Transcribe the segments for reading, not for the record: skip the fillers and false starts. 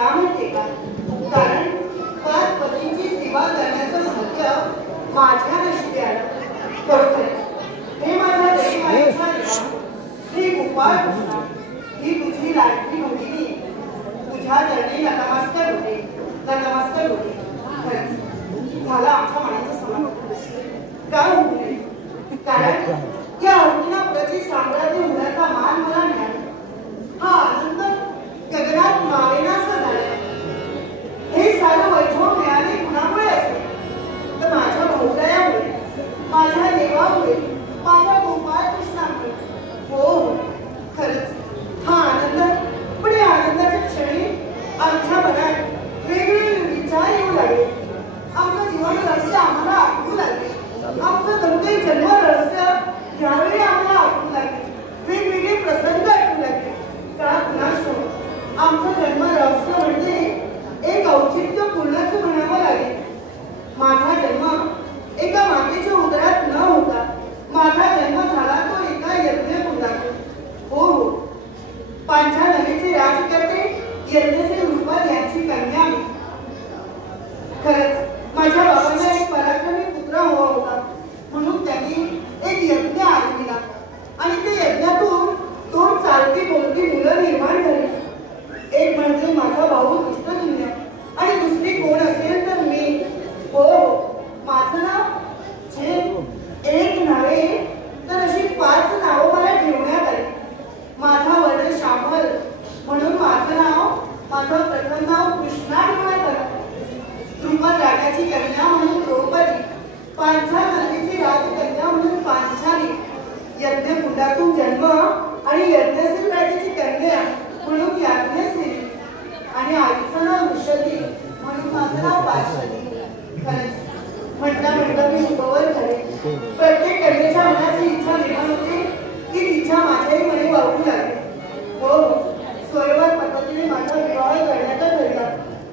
का माहितीये का? कारण त्याच पतीची सेवा करण्याचं भाग्य माझ्या नशिबी आलं. हे माझ्या देवाच्या हे गोपाळ कृष्णा, ही तुझी लाडकी भगिनी तुझ्या चरणी नतमस्तक होते, नतमस्तक होते. खरंच झाला आमच्या मनाचं समाधान. का होऊ नये? कारण या हस्तिनापुराची साम्राज्य होण्याचा मान मला मिळाला. हा आनंद गगनात मावेनासा झाला. हे सारं वैभव मिळाले कुणामुळे असेल तर माझ्या भाऊरायामुळे, माझ्या देवामुळे, माझ्या गोपाळ कृष्णामुळे. हो खरंच हा आनंद. पण या आनंदाच्या क्षणी आमच्या मनात वेगवेगळे विचार येऊ लागले. आमचं जीवन रहस्य आम्हाला आठवू लागले. आमचं कोणतेही जन्म रहस्य यावेळी आम्हाला आठवू लागले. वेगवेगळे प्रसंग आठवू लागले. का कुणास ठाऊक आमचं जन्म रहस्य म्हणजे एक औचित्य पूर्णच म्हणावं लागेल. माझा जन्म एका मातेच्या उदरात न होता माझा जन्म झाला तो एका यज्ञकुंडात. हो हो, पांचानगरीचे राजकर्ते यज्ञसेन रूपात यांची कन्या. खरंच माझ्या बाबांना एक पराक्रमी पुत्र हवा होता म्हणून त्यांनी एक यज्ञ आरंभिला आणि त्या यज्ञातून 2 चालती बोलती मुलं निर्माण झाली. एक म्हणजे माझा भाऊ कृष्णजिन्य आणि दुसरी कोण असेल तर मी. हो माझं नाव जे एक नव्हे तर अशी 5 नावं मला ठेवण्यात आली. माझा वर्ण श्यामल म्हणून माझं प्रथम नाव कृष्णा ठेवण्यात आलं. द्रुपद राजाची कन्या म्हणून द्रौपदी, पांचानगरीची राजकन्या म्हणून पांचाली. यज्ञकुंडातून जन्म आणि यज्ञसेन राजाची कन्या म्हणून याज्ञसेनी आणि आईचं नाव वृषभी म्हणून माझं नाव पार्श्वती. खरंच म्हणता म्हणता मी शुभवर झाले. प्रत्येक कन्येच्या मनाची इच्छा निर्माण होते की तिच्या माझ्याही मनी वाहू लागते. हो स्वयंवर पद्धतीने माझा विवाह करण्याचा ठरला.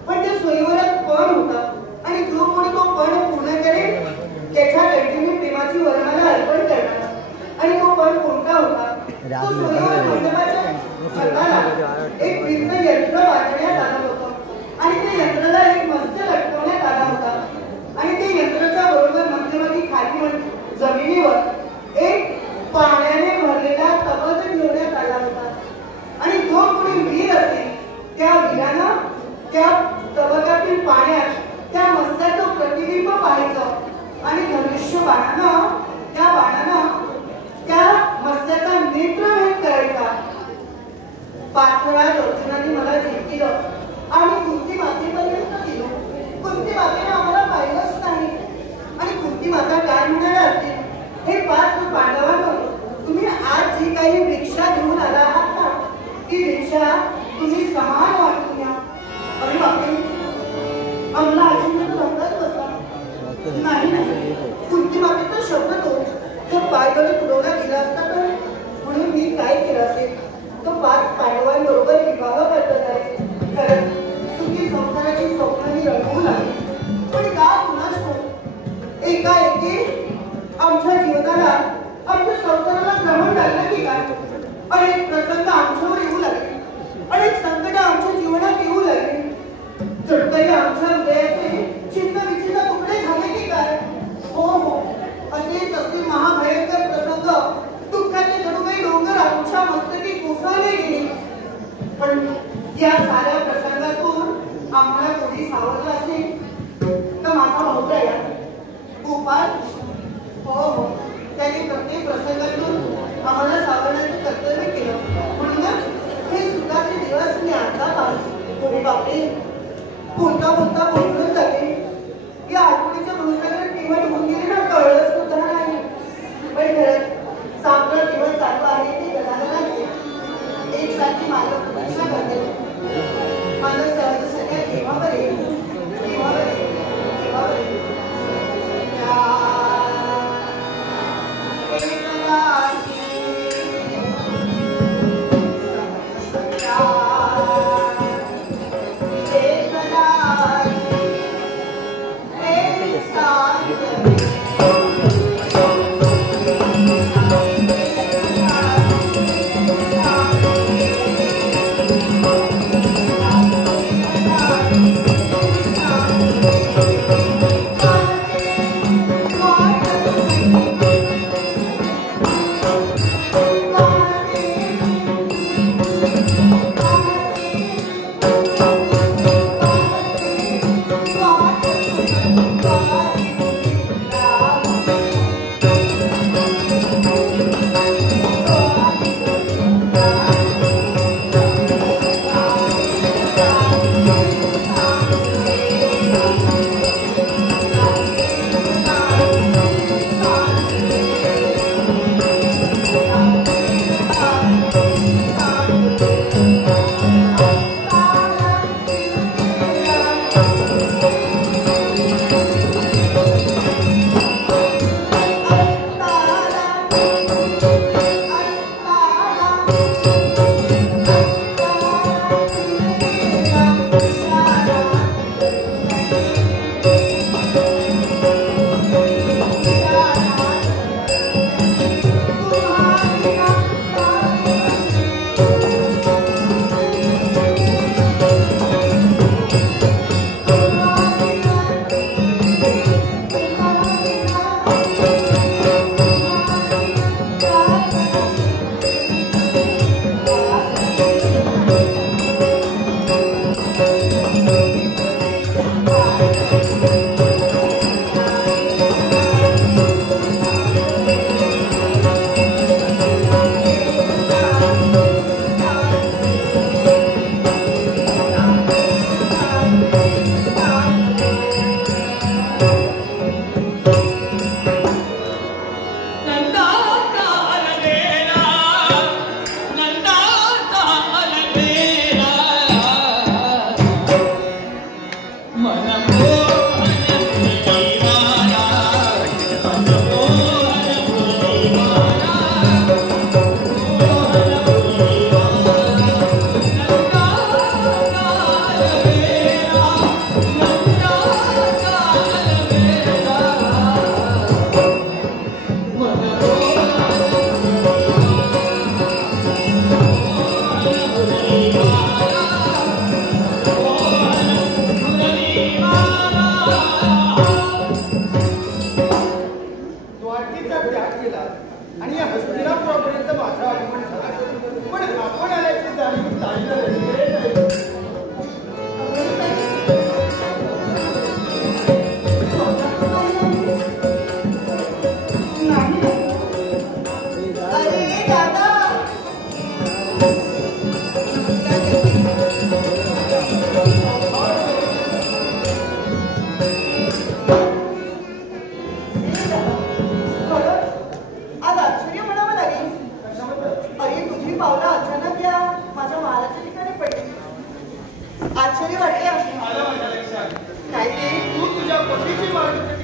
पण त्या स्वयंवरात पण होता आणि जो कोणी तो पण पूर्ण करेल त्याच्याकडे मी प्रेमाची वरमाला अर्पण करणार. आणि तो पण कोणता होता? तो स्वयंवर मंडपाच्या छताला एक भिन्न यंत्र बांधण्यात आलं होतं आणि त्या यंत्राला एक मत्स्य लटकवण्यात आला होता आणि त्या यंत्राच्या बरोबर मध्यभागी खाली जमिनीवर एक पाण्याने भरलेला तबक ठेवण्यात आला होता. आणि जो कोणी वीर असेल त्या वीरानं त्या तबकातील पाण्यात त्या मत्स्याचं प्रतिबिंब पाहायचं आणि धनुष्य बाणानं त्या मत्स्याचा नेत्रभेद करायचा. पार्थराज अर्जुनाने मला जिंकलं आणि कुंती मातेपर्यंत गेलो. कुंती मातेने आम्हाला पाहिलंच नाही. आणि कुंती माता काय म्हणाल्या असतील, हे 5 पांडवांनो, तुम्ही आज जी काही भिक्षा घेऊन आला आहात ना ती भिक्षा तुम्ही समान वाटून घ्या. अरे बापरे, आम्हाला अजून धक्काच बसला. नाही कुंती मातेचा शब्द तो पायदळी पुरवला गेला असता तर. म्हणून मी काय केलं असेल, तो 5 पांडवांबरोबर विवाह करत आहे. खरंच सुखी संसाराची स्वप्न रंगवू लागली. पण का कुणास ठाऊक एकाएकी आमच्या जीवनाला, आमच्या संसाराला ग्रहण लागलं की काय. अनेक प्रसंग आमच्यावर येऊ लागले, अनेक संकट आमच्या जीवनात येऊ लागले. चटकरी आमच्या हृदयाचे चिन्ह विचिन्न तुकडे झाले की काय. हो हो, असे महाभयंकर प्रसंग, दुःखाचे जणू काही डोंगर आमच्या मस्तकी कोसळले गेले. पण या साऱ्या प्रसंगातून आम्हाला कोणी सावरलं असेल तर माझा भाऊराया गोपाळ. हो हो, त्याने प्रत्येक प्रसंगातून आम्हाला सावरण्याचं कर्तव्य केलं. म्हणूनच हे सुखाचे दिवस मी आता पाहतो. कोणी बापरे, बोलता बोलता बोलूनच जाते. या आठवडीच्या भविष्याकडे केव्हा निघून गेले ना कळलं सुद्धा नाही. पण खरंच चांगला दिवस चालू आहे ते गदागदाचे एकसारखी माझं प्रतीक्षा करते. माझं सहज सगळ्या केव्हा बरे केव्हा बरे केव्हा बरे. पावलं अचानक या माझ्या महालाच्या ठिकाणी पडली. आश्चर्य वाटले. आलं माझ्या लक्षात. काय ते? तू तुझ्या पतीची मागणी